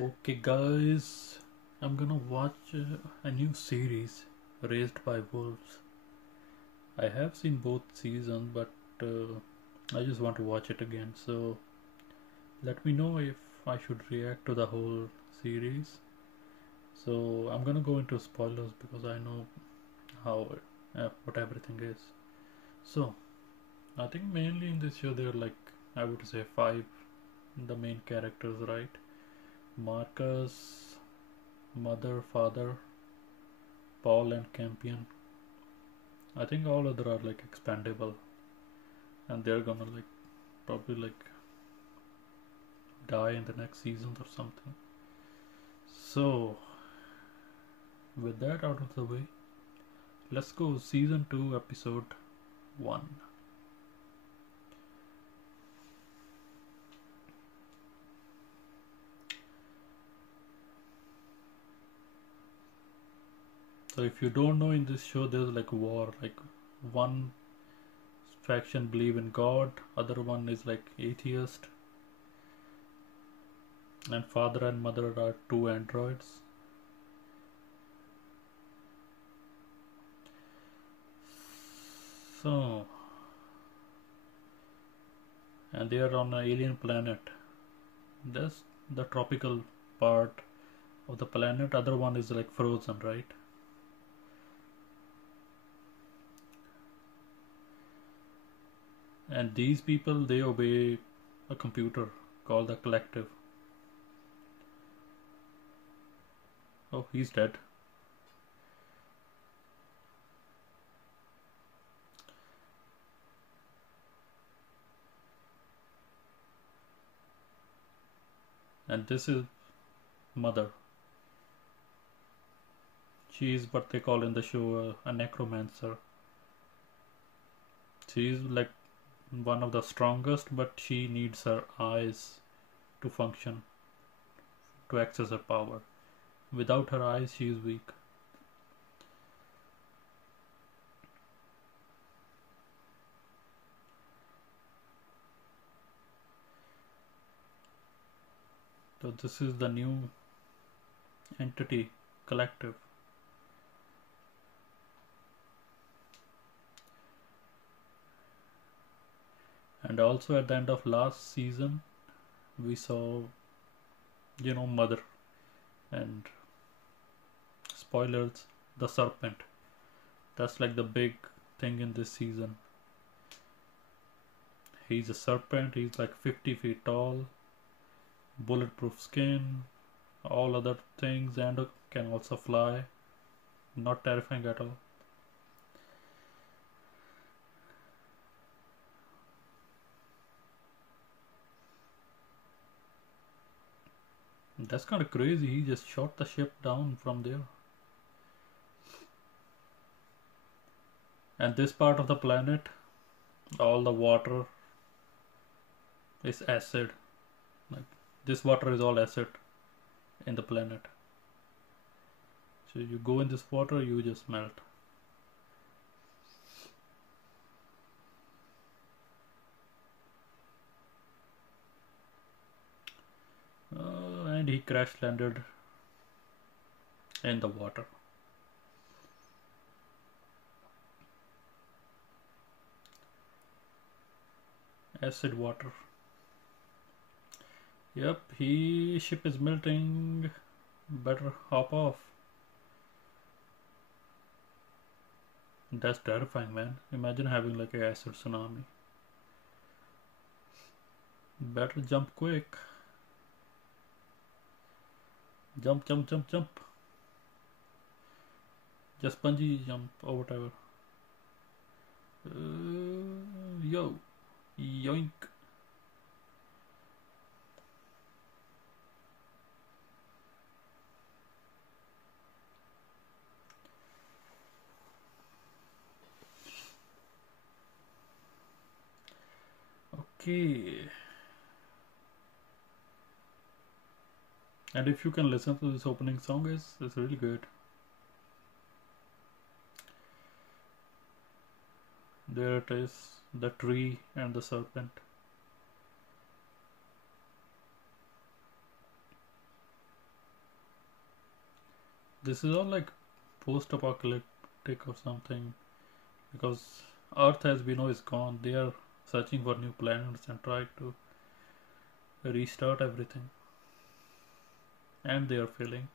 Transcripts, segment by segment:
Okay, guys, I'm gonna watch a new series, Raised by Wolves. I have seen both seasons, but I just want to watch it again. So let me know if I should react to the whole series. So I'm gonna go into spoilers because I know how what everything is. So I think mainly in this show there are like I would say five the main characters, right? Marcus, mother, father, Paul, and Campion. I think all other are like expandable, and they're gonna like probably like die in the next season or something. So with that out of the way, let's go season 2 episode 1. So if you don't know, in this show there's like war, like one faction believe in God, other one is like atheist, and father and mother are two androids. So and they are on an alien planet. That's the tropical part of the planet. Other one is like frozen, right? And these people they obey a computer called the collective. Oh, he's dead. And this is mother. She is what they call in the show a necromancer. She is like one of the strongest, but she needs her eyes to function, to access her power. Without her eyes she is weak. So this is the new entity, collective. And also at the end of last season we saw, mother, and spoilers, the serpent. That's like the big thing in this season. He's a serpent, he's like 50 feet tall, bulletproof skin, all other things, and can also fly. Not terrifying at all. That's kind of crazy. He just shot the ship down from there. And this part of the planet, all the water is acid. Like this water is all acid in the planet. So you go in this water, you just melt. And he crash landed in the water. Acid water. Yep, he ship is melting. Better hop off. That's terrifying, man. Imagine having like a acid tsunami. Better jump quick. Jump, jump, jump, jump. Just bungee jump or whatever. Yo, yoink. Okay. And if you can listen to this opening song, it's really good. There it is, the tree and the serpent. This is all like post-apocalyptic or something, because Earth, as we know, is gone. They are searching for new planets and trying to restart everything, and they are failing.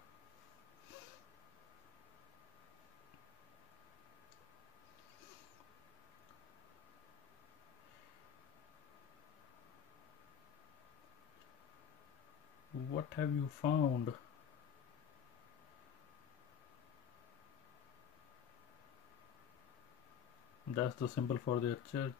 What have you found? That's the symbol for their church.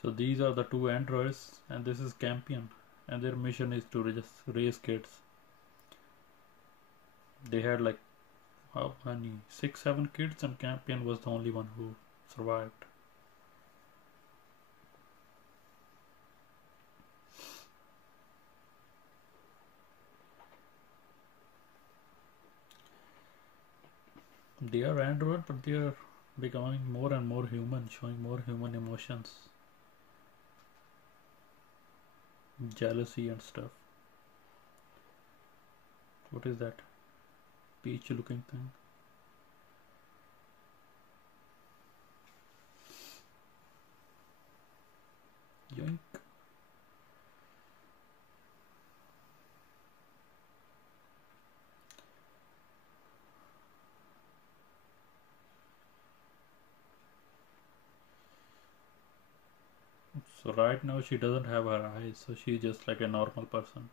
So these are the two androids, and this is Campion, and their mission is to just raise kids. They had like how many? 6, 7 kids, and Campion was the only one who survived. They are android, but they are becoming more and more human, showing more human emotions, jealousy and stuff. What is that? Peach looking thing. Yoink. So right now she doesn't have her eyes, so she's just like a normal person.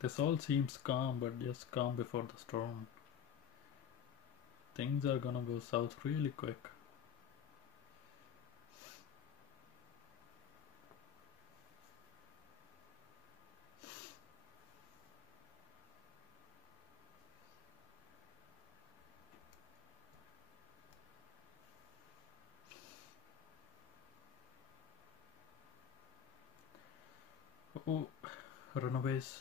This all seems calm, but just calm before the storm. Things are gonna go south really quick. Oh, runaways.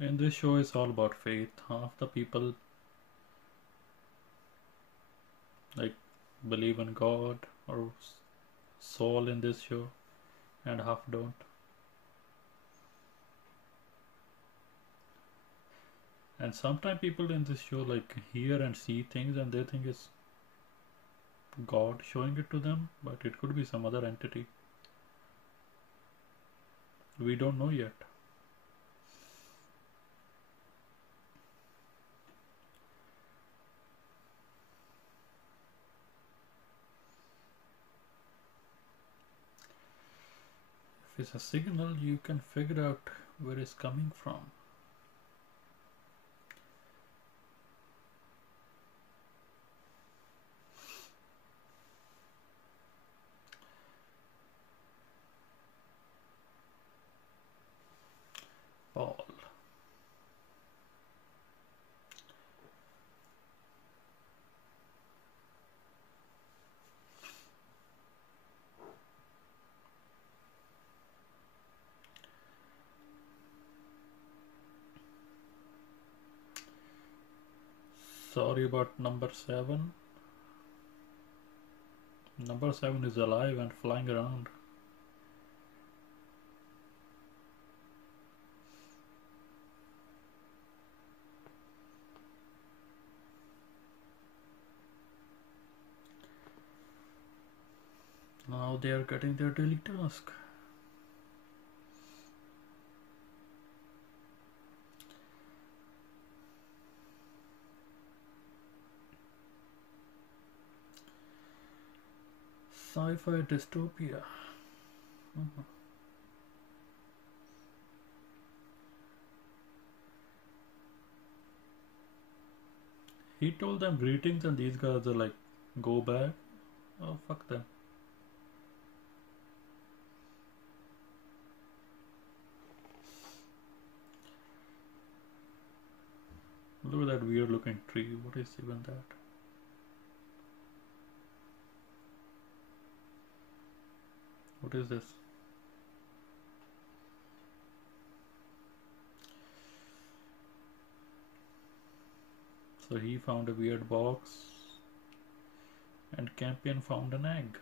And this show is all about faith. Half the people like believe in God or soul in this show, and half don't. And sometimes people in this show like hear and see things and they think it's God showing it to them, but it could be some other entity. We don't know yet. If it's a signal, you can figure out where it's coming from. Paul. Sorry about number 7. Number 7 is alive and flying around. Now they are getting their daily task. Sci-fi dystopia. Mhm. He told them greetings and these guys are like, go back. Oh, fuck them. Look at that weird looking tree. What is even that? What is this? So he found a weird box and Campion found an egg.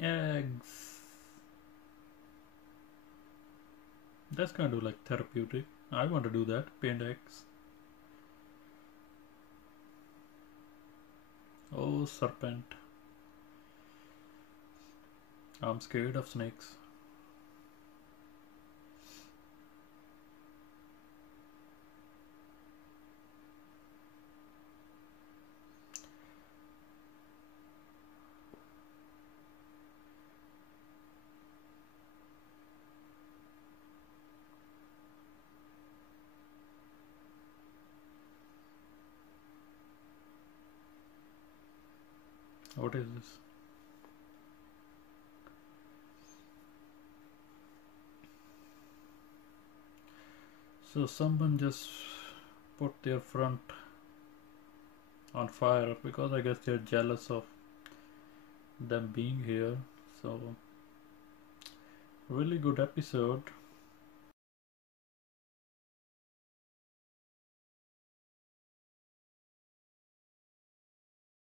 Eggs. That's kind of like therapeutic. I want to do that. Paint eggs. Oh, serpent. I'm scared of snakes. What is this? So someone just put their front on fire because I guess they're jealous of them being here. So really good episode.